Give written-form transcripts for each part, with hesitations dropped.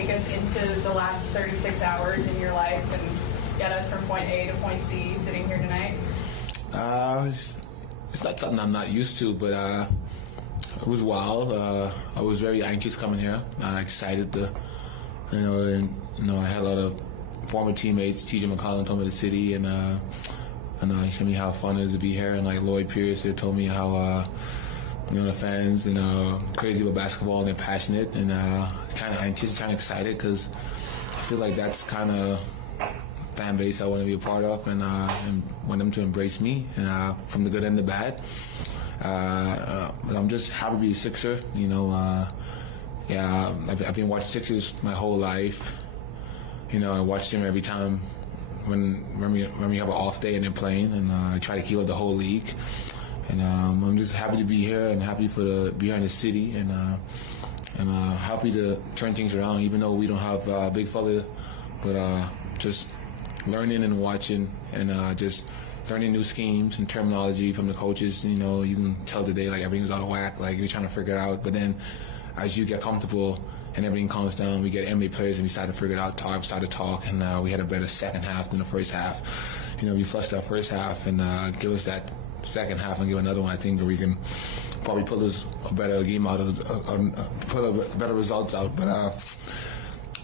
take us into the last 36 hours in your life and get us from point A to point C sitting here tonight? It's not something I'm not used to, but it was wild. I was very anxious coming here, excited to, I had a lot of former teammates. TJ McCollum told me the city, and he told me how fun it is to be here, and like Lloyd Pierce, they told me how the fans crazy about basketball and they're passionate, and kind of anxious, kind of excited, because I feel like that's kind of fan base I want to be a part of, and want them to embrace me, and from the good and the bad. But I'm just happy to be a Sixer. I've been watching Sixers my whole life. I watch them every time when we have an off day and they're playing, and I try to keep up the whole league. And I'm just happy to be here and happy to be here in the city, and happy to turn things around, even though we don't have big fella, but just learning and watching, and just learning new schemes and terminology from the coaches. You can tell today like everything's out of whack, like you're trying to figure it out, but then as you get comfortable and everything calms down, we get NBA players and we started to figure it out, started to talk, and we had a better second half than the first half. We flushed our first half, and give us that second half and give another one. I think we can probably pull us a better game out pull better results out. But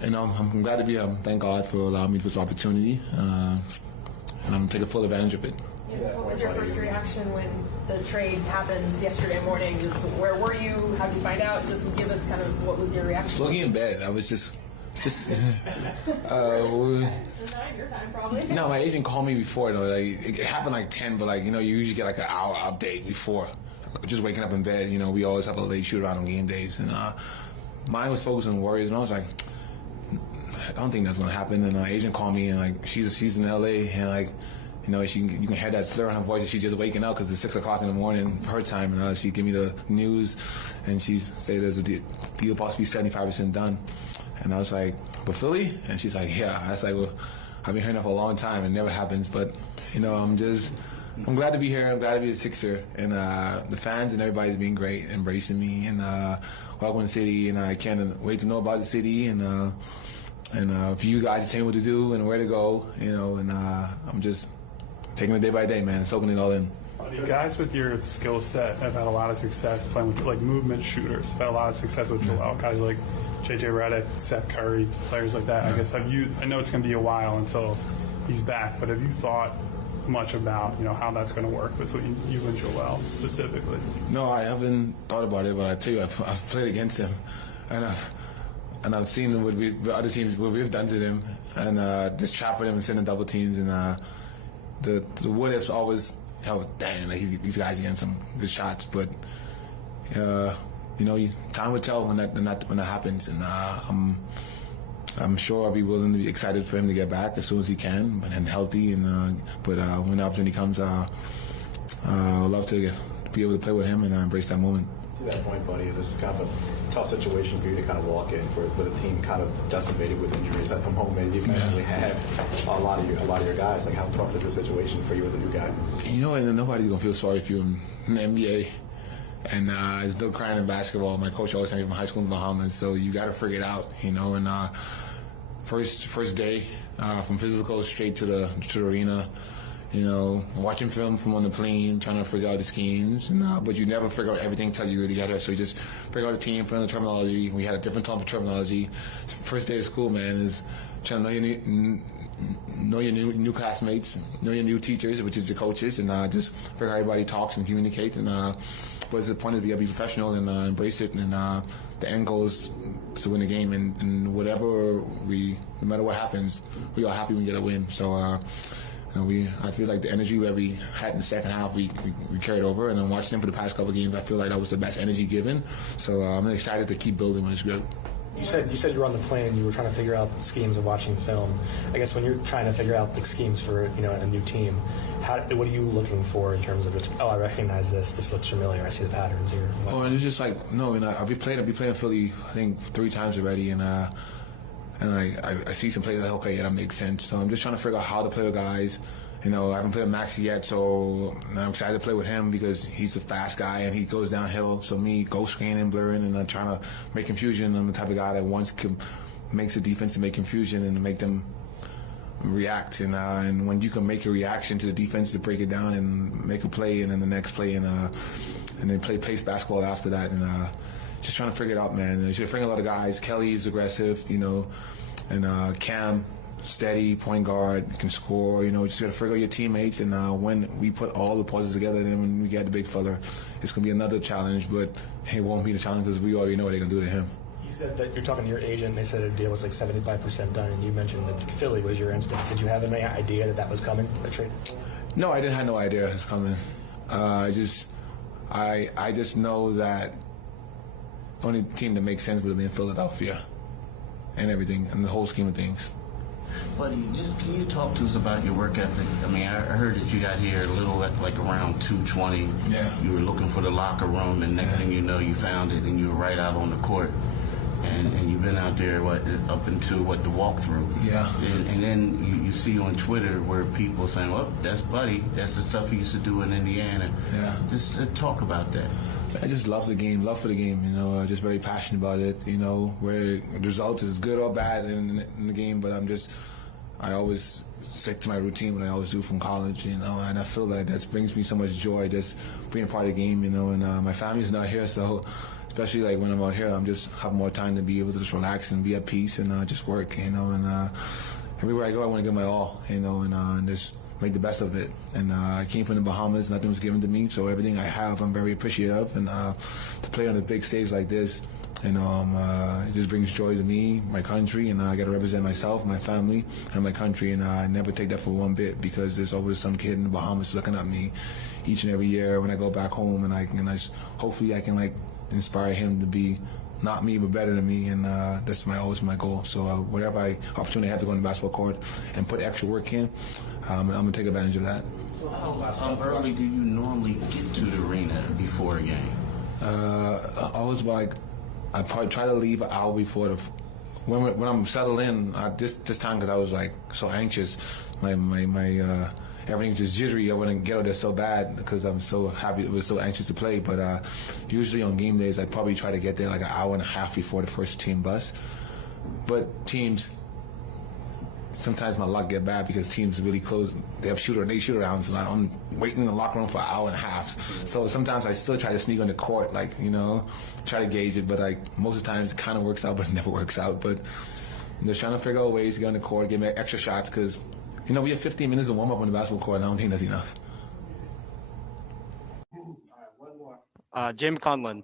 I'm glad to be here. Thank God for allowing me this opportunity, and I'm going to take a full advantage of it. What was your first reaction when the trade happens yesterday morning? Just where were you? How did you find out? Just give us kind of what was your reaction? Looking in bed, I was just your time, probably. No, my agent called me before. It happened like 10, but you usually get like an hour update before. Just waking up in bed. We always have a late shoot around on game days, and mine was focused on Warriors, and I was like, I don't think that's gonna happen. And my agent called me, and she's in LA, and you can hear that slur on her voice that she's just waking up because it's 6 o'clock in the morning her time, and she gave me the news, and she said there's a deal possibly 75% done, and I was like, but Philly? And she's like, yeah. I was like, well, I've been hearing that for a long time. It never happens, but I'm glad to be here. I'm glad to be a Sixer, and the fans and everybody's been great, embracing me, and welcome to the city, and I can't wait to know about the city, and for you guys to tell me what to do and where to go, and I'm just taking it day by day, man, and soaking it all in. Guys with your skill set have had a lot of success playing with, like, movement shooters. Have had a lot of success with Joel. Guys like J.J. Redick, Seth Curry, players like that. I guess I know it's going to be a while until he's back, but have you thought much about how that's going to work between you and Joel specifically? No, I haven't thought about it, but I tell you, I've played against him, and I've seen what other teams what we've done to them, and just trapping them and sending double teams, and the what ifs always, dang, like these guys getting some good shots, but time will tell when that happens, and I'm sure I'll be willing to be excited for him to get back as soon as he can and healthy, but when the opportunity comes, I'd love to be able to play with him and embrace that moment. To that point, Buddy, this is kind of a tough situation for you to kind of walk in with a team kind of decimated with injuries at the moment. You actually have a lot of your guys. Like, how tough is the situation for you as a new guy? And nobody's gonna feel sorry for you in the NBA. And there's no crying in basketball. My coach always sent me from high school in the Bahamas, so you got to figure it out, And first day from physical straight to the arena, watching film from on the plane, trying to figure out the schemes, but you never figure out everything until you really get there. So you just figure out the team, figure out the terminology. We had a different type of terminology. First day of school, man, is trying to know your new classmates, know your new teachers, which is the coaches, and just figure out how everybody talks and communicate. And what's the point is we gotta be professional and embrace it. And the end goal is to win the game. And no matter what happens, we are happy when we get a win. So. I feel like the energy that we had in the second half, we carried over, and then watching them for the past couple of games, I feel like that was the best energy given. So I'm excited to keep building when it's good. You said you were on the plane. You were trying to figure out the schemes of watching film. I guess when you're trying to figure out the schemes for a new team, what are you looking for in terms of just, I recognize this. This looks familiar. I see the patterns here. And it's just like I'll be playing Philly I think 3 times already, and I see some plays like, okay, yeah, that makes sense. So I'm just trying to figure out how to play with guys. I haven't played with Maxey yet, so I'm excited to play with him because he's a fast guy and he goes downhill. So me, ghost screening, blurring, and trying to make confusion. I'm the type of guy that once can makes the defense make confusion and make them react. And when you can make a reaction to the defense to break it down and make a play, and then the next play, and then play pace basketball after that, and just trying to figure it out, man. You should bring a lot of guys. Kelly is aggressive, and Cam, steady, point guard, can score. Just got to figure out your teammates. And when we put all the pauses together, then when we get the big fella, it's going to be another challenge. But it won't be the challenge because we already know what they're going to do to him. You said that you're talking to your agent. They said a deal was like 75% done, and you mentioned that Philly was your instinct. Did you have any idea that was coming, a trade? No, I didn't have no idea it was coming. I just know that the only team that makes sense would have been Philadelphia and everything, and the whole scheme of things. Buddy, can you talk to us about your work ethic? I mean, I heard that you got here a little like around 2:20. Yeah. You were looking for the locker room, and next thing you know, you found it, and you were right out on the court. And you've been out there up until the walkthrough. Yeah. And then you see on Twitter where people saying, "Well, that's Buddy. That's the stuff he used to do in Indiana." Yeah. Just talk about that. I just love the game, love for the game, just very passionate about it, where the result is good or bad in the game, but I always stick to my routine, what I always do from college, and I feel like that brings me so much joy, just being a part of the game, and my family's not here, so especially like when I'm out here, I'm just have more time to be able to just relax and be at peace and just work, and everywhere I go, I want to give my all, and just make the best of it. And I came from the Bahamas, nothing was given to me, so everything I have, I'm very appreciative. And to play on a big stage like this, it just brings joy to me, my country, and I got to represent myself, my family, and my country. And I never take that for one bit, because there's always some kid in the Bahamas looking at me each and every year when I go back home, and hopefully I can inspire him to be not me, but better than me, and that's always my goal. So whatever opportunity I have to go on the basketball court and put extra work in, I'm going to take advantage of that. So how early do you normally get to the arena before a game? I probably try to leave an hour before when I'm settled in. This time, because I was so anxious, my everything's just jittery. I wouldn't get out there so bad because I'm so happy. I was so anxious to play. But usually on game days, I probably try to get there an hour and a half before the first team bus. But teams, sometimes my luck get bad because teams really close. They have shoot arounds, so I'm waiting in the locker room for an hour and a half. So sometimes I still try to sneak on the court, try to gauge it. But most of the times it kind of works out, but it never works out. But I'm just trying to figure out ways to get on the court, get extra shots, because we have 15 minutes to warm up on the basketball court, and I don't think that's enough. Jim Conlan.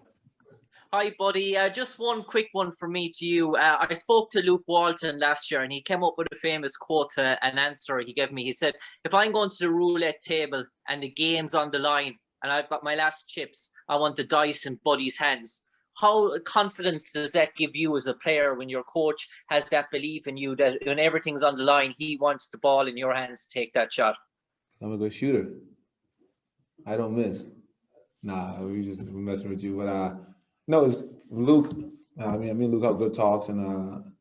Hi, Buddy. Just one quick one from me to you. I spoke to Luke Walton last year, and he came up with a famous quote, an answer he gave me. He said, if I'm going to the roulette table and the game's on the line and I've got my last chips, I want the dice in Buddy's hands. How confidence does that give you as a player when your coach has that belief in you that when everything's on the line, he wants the ball in your hands to take that shot? I'm a good shooter. I don't miss. Nah, we just messing with you. But no, it's Luke. Me and Luke have good talks, and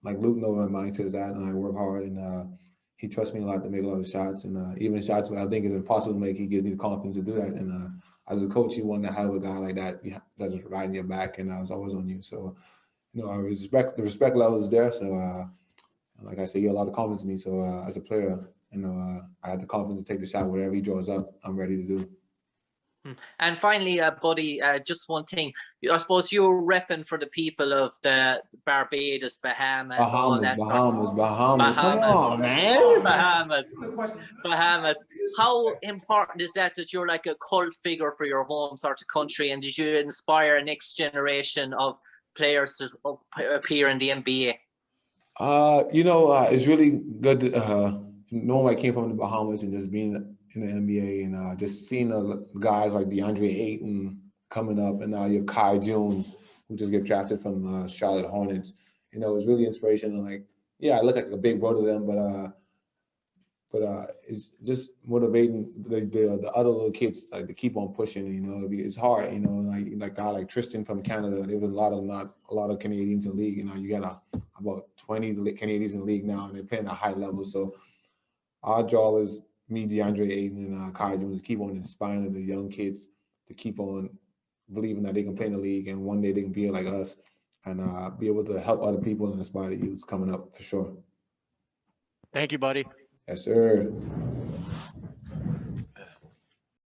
Luke knows my mindset is that, and I work hard, and he trusts me a lot to make a lot of shots, and even shots where I think it's impossible to make, he gives me the confidence to do that. And as a coach, you want to have a guy like that that's riding your back, and it's always on you. So, I respect the respect level is there. So, like I say, he has a lot of confidence in me. So, as a player, I have the confidence to take the shot. Whatever he draws up, I'm ready to do. And finally, Buddy, just one thing. I suppose you're repping for the people of the Barbados, Bahamas, all that Bahamas. Come on, man. Bahamas. How important is that you're like a cult figure for your home sort of country, and did you inspire a next generation of players to appear in the NBA? It's really good knowing I came from the Bahamas and just being in the NBA, and just seeing the guys like DeAndre Ayton coming up, and now you have Kai Jones, who just get drafted from Charlotte Hornets. It was really inspirational. I look like a big brother to them, but it's just motivating the other little kids to keep on pushing. It's hard. Like a guy like Tristan from Canada. There was not a lot of Canadians in the league. You got about 20 Canadians in the league now, and they're playing at a high level. So our job is me, DeAndre Ayton, and Kai Jones to keep on inspiring the young kids to keep on believing that they can play in the league, and one day they can be like us and be able to help other people and inspire the youth coming up for sure. Thank you, buddy. Yes, sir.